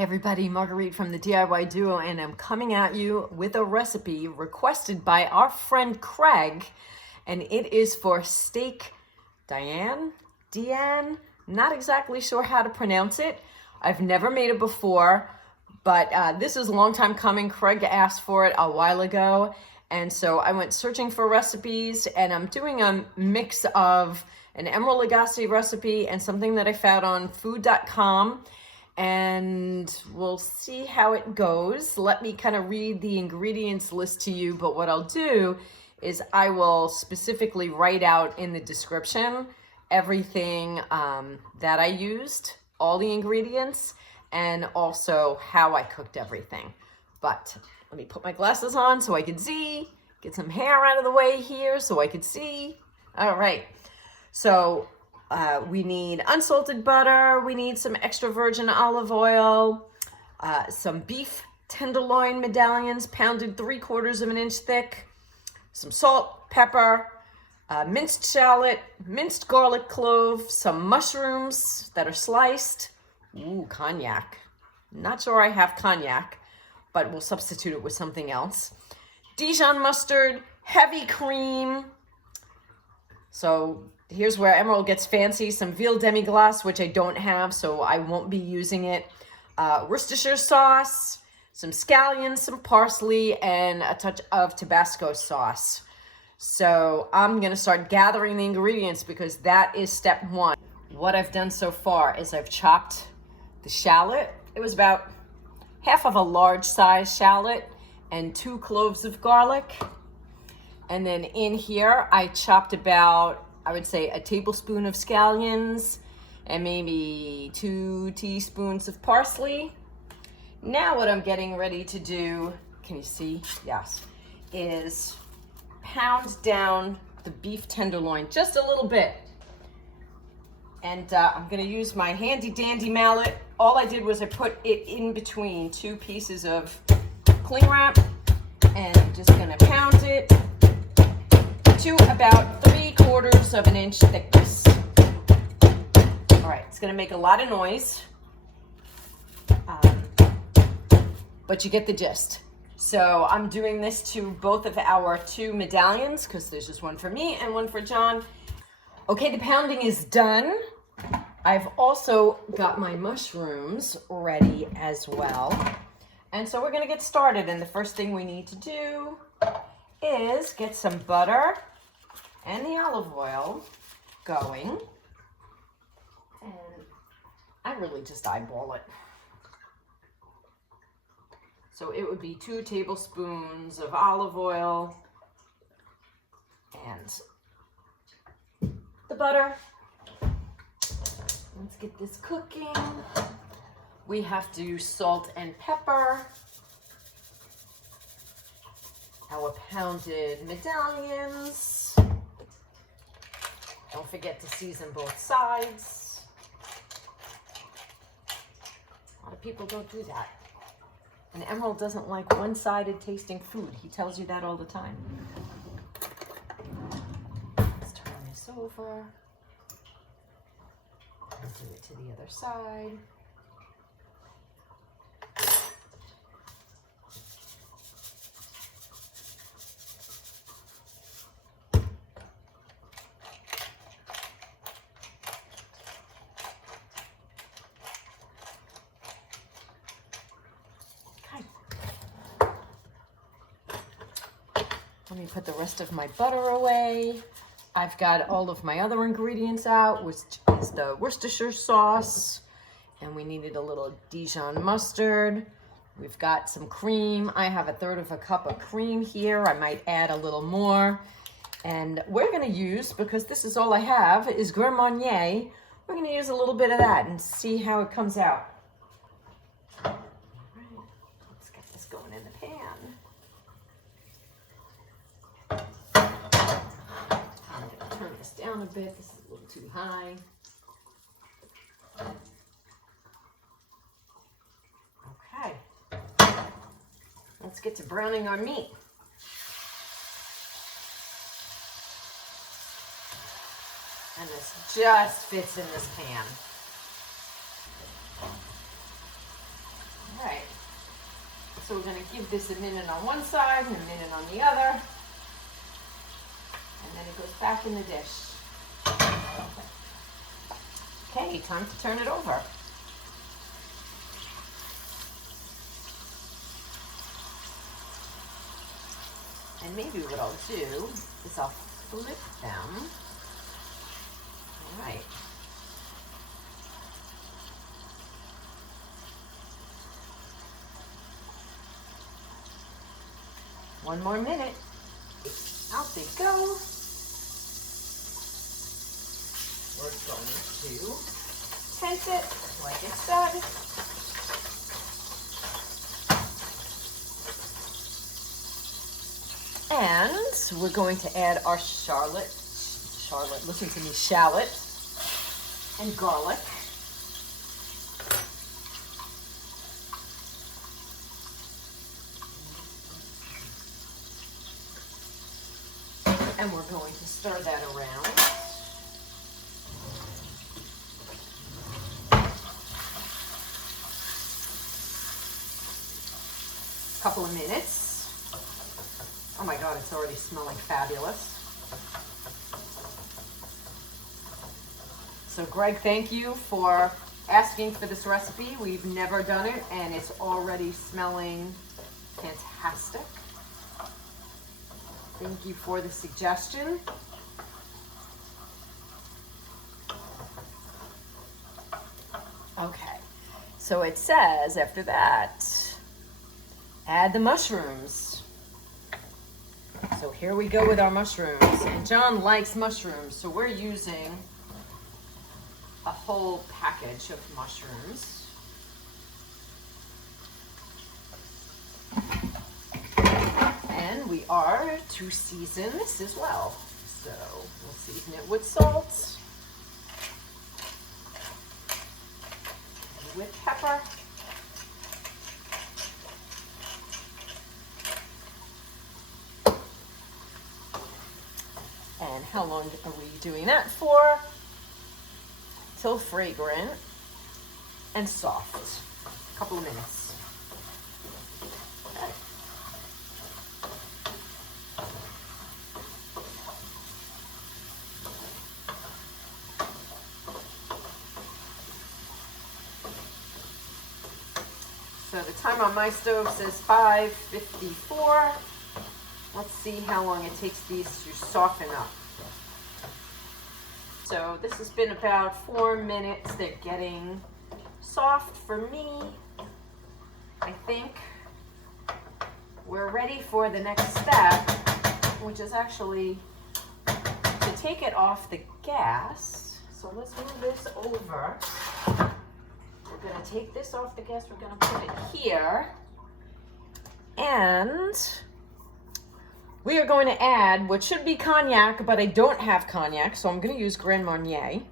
Hey everybody, Marguerite from the DIY Duo, and I'm coming at you with a recipe requested by our friend Craig, and it is for steak Diane, not exactly sure how to pronounce it. I've never made it before, but this is a long time coming. Craig asked for it a while ago, and so I went searching for recipes, and I'm doing a mix of an Emeril Lagasse recipe and something that I found on food.com. And we'll see how it goes. Let me kind of read the ingredients list to you, but what I'll do is I will specifically write out in the description everything that I used, all the ingredients, and also how I cooked everything. But let me put my glasses on so I can see, get some hair out of the way here so I can see. All right, so we need unsalted butter, we need some extra virgin olive oil, some beef tenderloin medallions pounded 3/4 of an inch thick, some salt, pepper, minced shallot, minced garlic clove, some mushrooms that are sliced, cognac. Not sure I have cognac, but we'll substitute it with something else. Dijon mustard, heavy cream. So here's where Emeril gets fancy. Some veal demi-glace, which I don't have, so I won't be using it. Worcestershire sauce, some scallions, some parsley, and a touch of Tabasco sauce. So I'm going to start gathering the ingredients because that is step one. What I've done so far is I've chopped the shallot. It was about half of a large size shallot and 2 cloves of garlic. And then in here, I chopped about, I would say, a tablespoon of scallions and maybe 2 teaspoons of parsley. Now what I'm getting ready to do, can you see? Yes, is pound down the beef tenderloin just a little bit. And I'm gonna use my handy dandy mallet. All I did was I put it in between 2 pieces of cling wrap, and I'm just gonna pound it to about 3/4 of an inch thickness. All right, it's gonna make a lot of noise, but you get the gist. So I'm doing this to both of our 2 medallions because there's just one for me and one for John. Okay, the pounding is done. I've also got my mushrooms ready as well. And so we're gonna get started, and the first thing we need to do is get some butter and the olive oil going. And I really just eyeball it. So it would be 2 tablespoons of olive oil and the butter. Let's get this cooking. We have to salt and pepper our pounded medallions. Don't forget to season both sides. A lot of people don't do that. And Emeril doesn't like one-sided tasting food. He tells you that all the time. Let's turn this over. And do it to the other side. Let me put the rest of my butter away. I've got all of my other ingredients out, which is the Worcestershire sauce, and we needed a little Dijon mustard. We've got some cream. I have 1/3 cup of cream here. I might add a little more. And we're gonna use, because this is all I have, is Grand Marnier. We're gonna use a little bit of that and see how it comes out. All right, let's get this going in the pan. Turn this down a bit. This is a little too high. Okay. Let's get to browning our meat. And this just fits in this pan. So we're going to give this a minute on one side and a minute on the other. And then it goes back in the dish. Okay, time to turn it over. And maybe what I'll do is I'll flip them. All right. One more minute. Out they go. We're going to tent it, like I said. And we're going to add our shallot, listen to me, shallot and garlic. And we're going to stir that around. A couple of minutes. Oh my God, it's already smelling fabulous. So Greg, thank you for asking for this recipe. We've never done it and it's already smelling fantastic. Thank you for the suggestion. Okay, so it says after that, add the mushrooms. So here we go with our mushrooms. And John likes mushrooms, so we're using a whole package of mushrooms. And we are to season this as well. So we'll season it with salt, with pepper, and how long are we doing that for? Till fragrant and soft. A couple of minutes. Okay. So the time on my stove says 5:54. Let's see how long it takes these to soften up. So this has been about 4 minutes. They're getting soft for me. I think we're ready for the next step, which is actually to take it off the gas. So let's move this over. We're gonna take this off the gas. We're gonna put it here. And we are going to add what should be cognac, but I don't have cognac, so I'm going to use Grand Marnier. It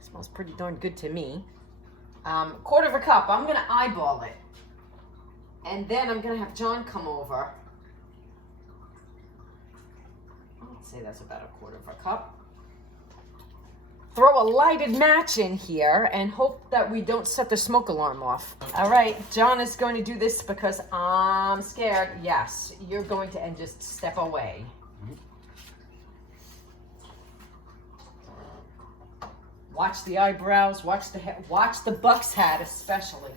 smells pretty darn good to me. 1/4 cup. I'm going to eyeball it. And then I'm going to have John come over. I'd say that's about 1/4 cup. Throw a lighted match in here and hope that we don't set the smoke alarm off. All right, John is going to do this because I'm scared. Yes, you're going to, and just step away. Watch the eyebrows, watch the head, watch the buck's hat especially.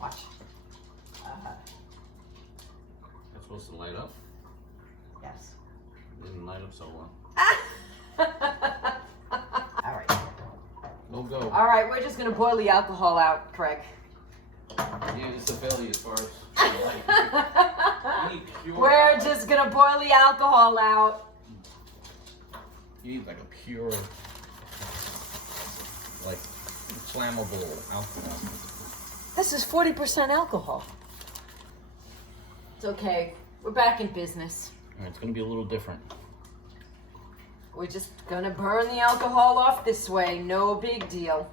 Watch. That's supposed to light up? Yes. Didn't light up so well. All right. We'll go. All right, we're just gonna boil the alcohol out, Craig. Yeah, it's a failure as far as you need pure. We're just gonna boil the alcohol out. You need like a pure, like flammable alcohol. This is 40% alcohol. It's okay. We're back in business. And it's gonna be a little different. We're just gonna burn the alcohol off this way. No big deal.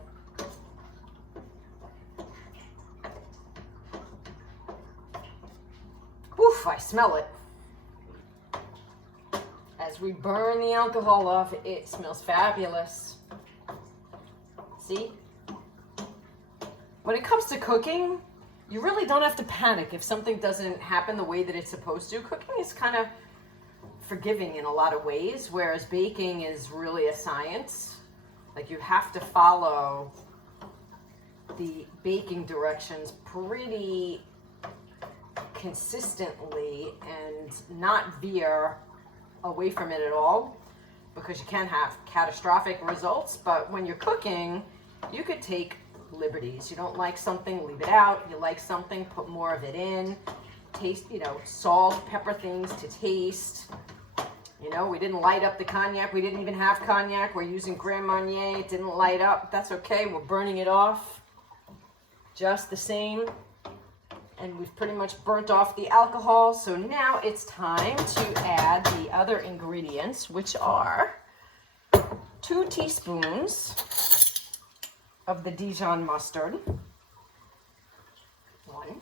Oof, I smell it. As we burn the alcohol off, it smells fabulous. See? When it comes to cooking, you really don't have to panic if something doesn't happen the way that it's supposed to. Cooking is kind of forgiving in a lot of ways, whereas baking is really a science. Like, you have to follow the baking directions pretty consistently and not veer away from it at all, because you can have catastrophic results. But when you're cooking, you could take liberties. You don't like something, leave it out. You like something, put more of it in. Taste, salt, pepper things to taste. We didn't light up the cognac. We didn't even have cognac. We're using Grand Marnier. It didn't light up. That's okay. We're burning it off just the same. And we've pretty much burnt off the alcohol. So now it's time to add the other ingredients, which are 2 teaspoons of the Dijon mustard. 1.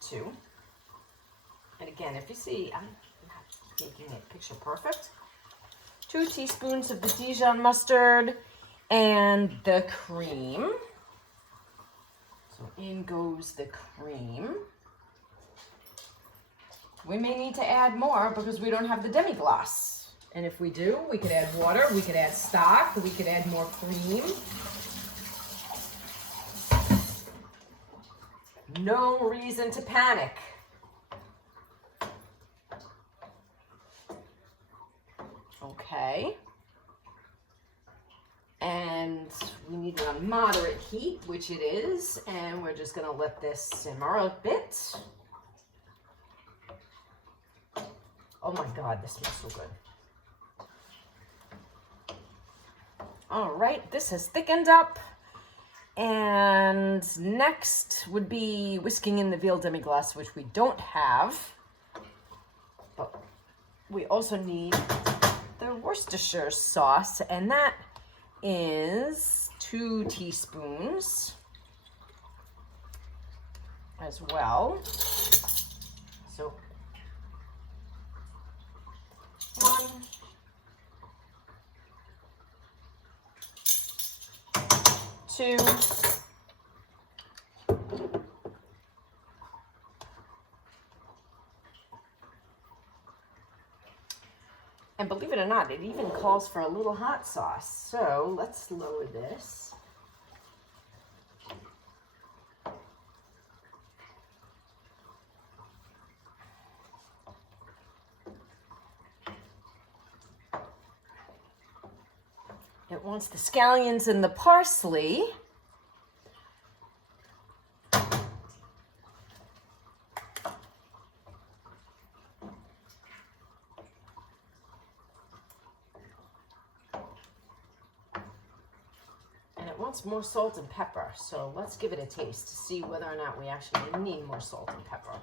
2. And again, if you see, I'm not making it picture perfect. 2 teaspoons of the Dijon mustard and the cream. So in goes the cream. We may need to add more because we don't have the demi-glace. And if we do, we could add water, we could add stock, we could add more cream. No reason to panic. Okay. And we need it on moderate heat, which it is. And we're just going to let this simmer a bit. Oh my God, this smells so good. All right, this has thickened up. And next would be whisking in the veal demi-glace, which we don't have. But we also need the Worcestershire sauce, and that is 2 teaspoons as well. So 1, 2, and believe it or not, it even calls for a little hot sauce. So let's lower this. It wants the scallions and the parsley. And it wants more salt and pepper. So let's give it a taste to see whether or not we actually need more salt and pepper.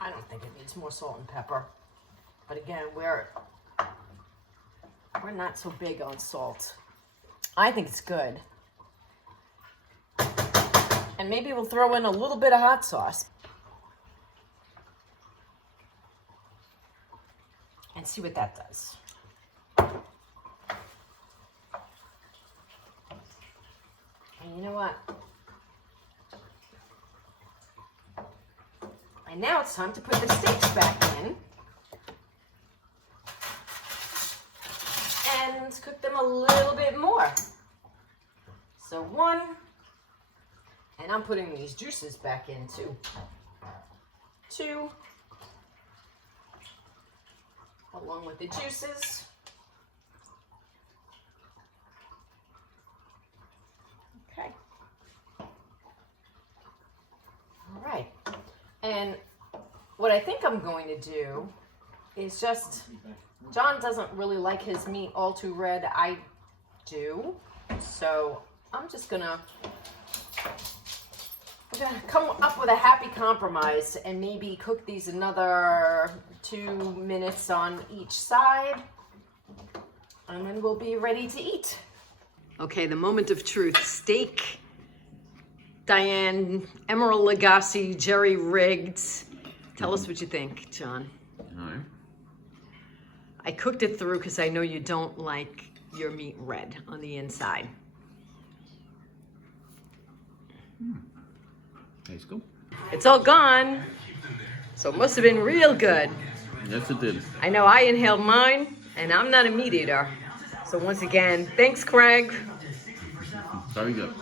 I don't think it needs more salt and pepper. But again, we're not so big on salt. I think it's good. And maybe we'll throw in a little bit of hot sauce. And see what that does. And you know what? And now it's time to put the steaks back in and cook them a little bit more. So 1, and I'm putting these juices back in too. 2, along with the juices. Okay. All right. And what I think I'm going to do is just, John doesn't really like his meat all too red. I do. So I'm just gonna come up with a happy compromise and maybe cook these another 2 minutes on each side. And then we'll be ready to eat. Okay, the moment of truth. Steak Diane, Emeril Lagasse, Jerry rigged. Tell us what you think, John. All right. I cooked it through because I know you don't like your meat red on the inside. Tastes good. It's all gone, so it must have been real good. Yes, it did. I know I inhaled mine, and I'm not a meat eater. So once again, thanks, Craig. Very good.